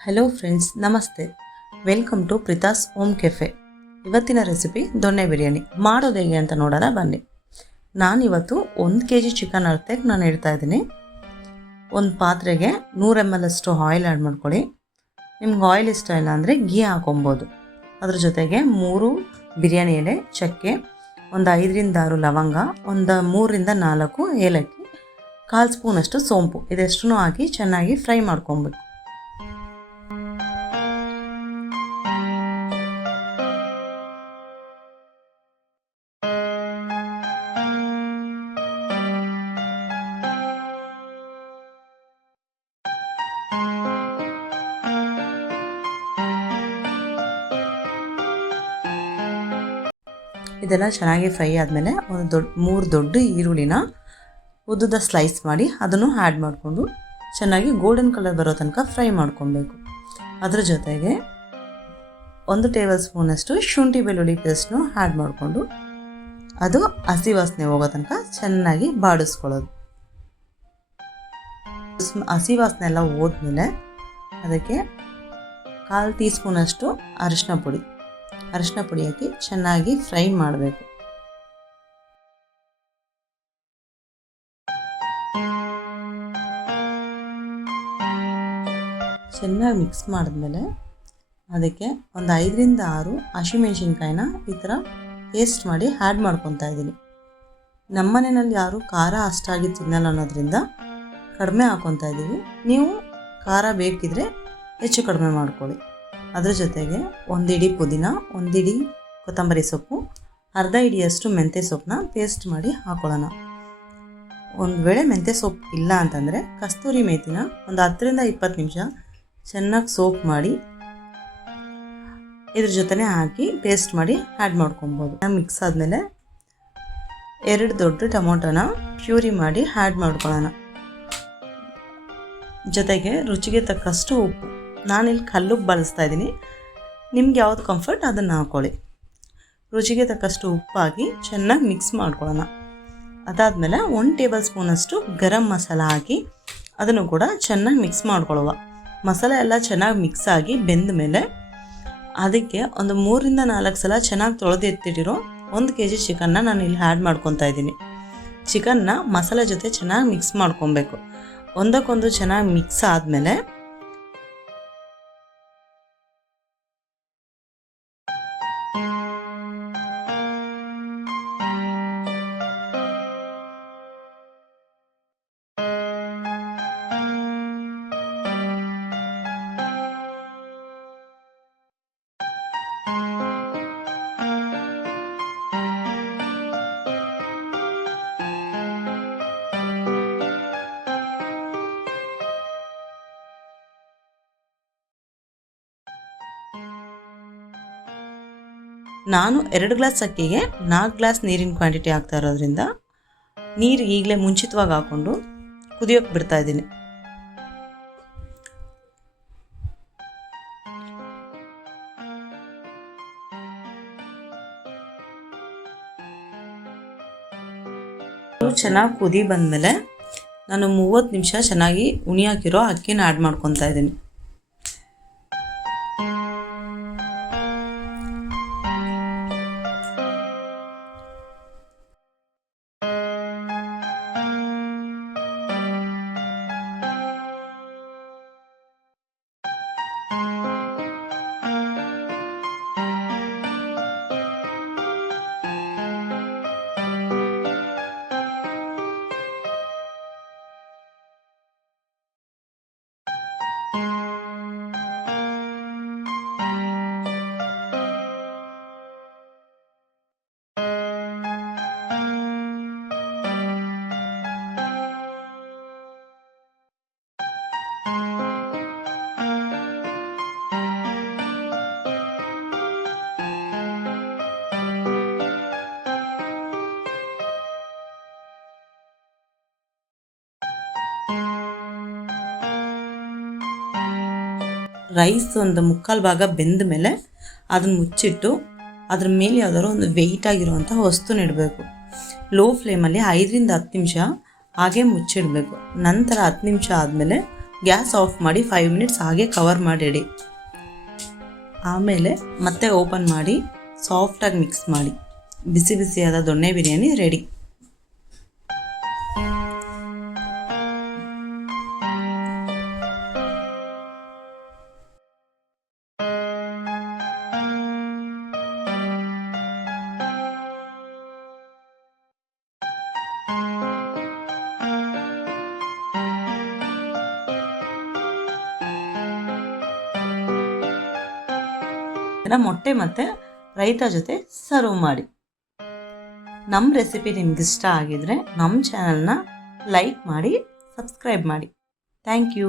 Hello friends, ನಮಸ್ತೆ. Welcome to Pritha's home cafe. ಇವತ್ತಿನ recipe donne biryani ಮಾಡೋದು ಹೇಗೆ ಅಂತ ನೋಡೋಣ ಬನ್ನಿ. ನಾನಿವತ್ತು 1 kg ಚಿಕನ್ ಅಳತೆಗೆ ನಾನು ಇಡ್ತಾ ಇದ್ದೀನಿ. ಒಂದು ಪಾತ್ರೆಗೆ 100 ml ಅಷ್ಟು ಆಯಿಲ್ ಆ್ಯಡ್ ಮಾಡ್ಕೊಳ್ಳಿ. ನಿಮ್ಗೆ ಆಯಿಲ್ ಇಷ್ಟ ಇಲ್ಲ ಅಂದರೆ ಗೀ ಹಾಕೊಬೋದು. ಅದ್ರ ಜೊತೆಗೆ 3 ಬಿರಿಯಾನಿ ಎಲೆ, ಚಕ್ಕೆ, ಒಂದು 5ರಿಂದ 6 ಲವಂಗ, ಒಂದು 3ರಿಂದ 4 ಏಲಕ್ಕಿ, 1/4 ಸ್ಪೂನಷ್ಟು ಸೋಂಪು, ಇದೆಷ್ಟೂ ಹಾಕಿ ಚೆನ್ನಾಗಿ ಫ್ರೈ ಮಾಡ್ಕೊಬೇಕು. ಇದೆಲ್ಲ ಚೆನ್ನಾಗಿ ಫ್ರೈ ಆದಮೇಲೆ ಒಂದು 3 ದೊಡ್ಡ ಈರುಳ್ಳಿನ ಉದ್ದುದ ಸ್ಲೈಸ್ ಮಾಡಿ ಅದನ್ನು ಆ್ಯಡ್ ಮಾಡಿಕೊಂಡು ಚೆನ್ನಾಗಿ ಗೋಲ್ಡನ್ ಕಲರ್ ಬರೋ ತನಕ ಫ್ರೈ ಮಾಡ್ಕೊಬೇಕು. ಅದರ ಜೊತೆಗೆ 1 ಟೇಬಲ್ ಸ್ಪೂನಷ್ಟು ಶುಂಠಿ ಬೆಳ್ಳುಳ್ಳಿ ಪೇಸ್ಟ್ನು ಆ್ಯಡ್ ಮಾಡಿಕೊಂಡು ಅದು ಹಸಿ ವಾಸನೆ ಹೋಗೋ ತನಕ ಚೆನ್ನಾಗಿ ಬಾಡಿಸ್ಕೊಳ್ಳೋದು. ಹಸಿ ವಾಸನೆ ಎಲ್ಲ ಹೋದ್ಮೇಲೆ ಅದಕ್ಕೆ 1/4 ಟೀ ಸ್ಪೂನಷ್ಟು ಅರಿಶಿನ ಪುಡಿ ಹಾಕಿ ಚೆನ್ನಾಗಿ ಫ್ರೈ ಮಾಡಬೇಕು. ಚೆನ್ನಾಗಿ ಮಿಕ್ಸ್ ಮಾಡಿದ್ಮೇಲೆ ಅದಕ್ಕೆ ಒಂದು 5ರಿಂದ 6 ಹಸಿಮೆಣ್ಸಿನ್ಕಾಯಿನ ಈ ಥರ ಪೇಸ್ಟ್ ಮಾಡಿ ಆ್ಯಡ್ ಮಾಡ್ಕೊತಾ ಇದ್ದೀನಿ. ನಮ್ಮ ಮನೆಯಲ್ಲಿ ಯಾರು ಖಾರ ಅಷ್ಟಾಗಿ ತಿನ್ನಲ್ಲ ಅನ್ನೋದ್ರಿಂದ ಕಡಿಮೆ ಹಾಕ್ಕೊತಾ ಇದ್ದೀವಿ. ನೀವು ಖಾರ ಬೇಕಿದ್ರೆ ಹೆಚ್ಚು ಕಡಿಮೆ ಮಾಡ್ಕೊಳ್ಳಿ. ಅದ್ರ ಜೊತೆಗೆ 1 ಹಿಡಿ ಪುದೀನ, 1 ಹಿಡಿ ಕೊತ್ತಂಬರಿ ಸೊಪ್ಪು, ಅರ್ಧ ಹಿಡಿಯಷ್ಟು ಮೆಂತ್ಯ ಸೊಪ್ಪನ್ನ ಪೇಸ್ಟ್ ಮಾಡಿ ಹಾಕೊಳ್ಳೋಣ. ಒಂದು ವೇಳೆ ಮೆಂತ್ಯ ಸೊಪ್ಪು ಇಲ್ಲ ಅಂತಂದರೆ ಕಸ್ತೂರಿ ಮೇಥಿನ ಒಂದು 10ರಿಂದ 20 ನಿಮಿಷ ಚೆನ್ನಾಗಿ ಸೋಪ್ ಮಾಡಿ ಇದ್ರ ಜೊತೆನೇ ಹಾಕಿ ಪೇಸ್ಟ್ ಮಾಡಿ ಆ್ಯಡ್ ಮಾಡ್ಕೊಬೋದು. ಮಿಕ್ಸ್ ಆದಮೇಲೆ 2 ದೊಡ್ಡ ಟೊಮೊಟೊನ ಪ್ಯೂರಿ ಮಾಡಿ ಆ್ಯಡ್ ಮಾಡ್ಕೊಳ್ಳೋಣ. ಜೊತೆಗೆ ರುಚಿಗೆ ತಕ್ಕಷ್ಟು ಉಪ್ಪು, ನಾನಿಲ್ಲಿ ಕಲ್ಲುಪ್ಪು ಬಳಸ್ತಾ ಇದ್ದೀನಿ. ನಿಮ್ಗೆ ಯಾವುದು ಕಂಫರ್ಟ್ ಅದನ್ನು ಹಾಕ್ಕೊಳ್ಳಿ. ರುಚಿಗೆ ತಕ್ಕಷ್ಟು ಉಪ್ಪು ಹಾಕಿ ಚೆನ್ನಾಗಿ ಮಿಕ್ಸ್ ಮಾಡ್ಕೊಳ್ಳೋಣ. ಅದಾದಮೇಲೆ 1 ಟೇಬಲ್ ಸ್ಪೂನಷ್ಟು ಗರಂ ಮಸಾಲ ಹಾಕಿ ಅದನ್ನು ಕೂಡ ಚೆನ್ನಾಗಿ ಮಿಕ್ಸ್ ಮಾಡ್ಕೊಳ್ಳುವ. ಮಸಾಲೆ ಎಲ್ಲ ಚೆನ್ನಾಗಿ ಮಿಕ್ಸ್ ಆಗಿ ಬೆಂದ ಮೇಲೆ ಅದಕ್ಕೆ ಒಂದು 3ರಿಂದ 4 ಸಲ ಚೆನ್ನಾಗಿ ತೊಳೆದು ಎತ್ತಿಟ್ಟಿರೋ 1 kg ಚಿಕನ್ನ ನಾನು ಇಲ್ಲಿ ಆ್ಯಡ್ ಮಾಡ್ಕೊತಾ ಇದ್ದೀನಿ. ಚಿಕನ್ನ ಮಸಾಲೆ ಜೊತೆ ಚೆನ್ನಾಗಿ ಮಿಕ್ಸ್ ಮಾಡ್ಕೊಬೇಕು. ಒಂದಕ್ಕೊಂದು ಚೆನ್ನಾಗಿ ಮಿಕ್ಸ್ ಆದಮೇಲೆ ನಾನು 2 ಗ್ಲಾಸ್ ಅಕ್ಕಿಗೆ 4 ಗ್ಲಾಸ್ ನೀರಿನ ಕ್ವಾಂಟಿಟಿ ಆಗ್ತಾ ಇರೋದ್ರಿಂದ ನೀರು ಈಗಲೇ ಮುಂಚಿತವಾಗಿ ಹಾಕ್ಕೊಂಡು ಕುದಿಯೋಕ್ಕೆ ಬಿಡ್ತಾ ಇದ್ದೀನಿ. ಚೆನ್ನಾಗಿ ಕುದಿ ಬಂದಮೇಲೆ ನಾನು 30 ನಿಮಿಷ ಚೆನ್ನಾಗಿ ಉಣಿ ಹಾಕಿರೋ ಅಕ್ಕಿನ ಆ್ಯಡ್ ಮಾಡ್ಕೊತಾ ಇದ್ದೀನಿ. ರೈಸ್ ಒಂದು 3/4 ಭಾಗ ಬೆಂದ ಮೇಲೆ ಅದನ್ನು ಮುಚ್ಚಿಟ್ಟು ಅದ್ರ ಮೇಲೆ ಯಾವುದಾದ್ರು ಒಂದು ವೆಯ್ಟ್ ಆಗಿರುವಂಥ ವಸ್ತುನ ಇಡಬೇಕು. ಲೋ ಫ್ಲೇಮಲ್ಲಿ 5ರಿಂದ 10 ನಿಮಿಷ ಹಾಗೆ ಮುಚ್ಚಿಡಬೇಕು. ನಂತರ 10 ನಿಮಿಷ ಆದಮೇಲೆ ಗ್ಯಾಸ್ ಆಫ್ ಮಾಡಿ 5 ಮಿನಿಟ್ಸ್ ಹಾಗೆ ಕವರ್ ಮಾಡಿಡಿ. ಆಮೇಲೆ ಮತ್ತೆ ಓಪನ್ ಮಾಡಿ ಸಾಫ್ಟಾಗಿ ಮಿಕ್ಸ್ ಮಾಡಿ. ಬಿಸಿ ಬಿಸಿಯಾದ ದೊಣ್ಣೆ ಬಿರಿಯಾನಿ ರೆಡಿ. ಮೊಟ್ಟೆ ಮತ್ತು ರೈತ ಜೊತೆ ಸರ್ವ್ ಮಾಡಿ. ನಮ್ಮ ರೆಸಿಪಿ ನಿಮ್ಗೆ ಇಷ್ಟ ಆಗಿದ್ರೆ ನಮ್ಮ ಚಾನಲ್ನ ಲೈಕ್ ಮಾಡಿ, ಸಬ್ಸ್ಕ್ರೈಬ್ ಮಾಡಿ. Thank you.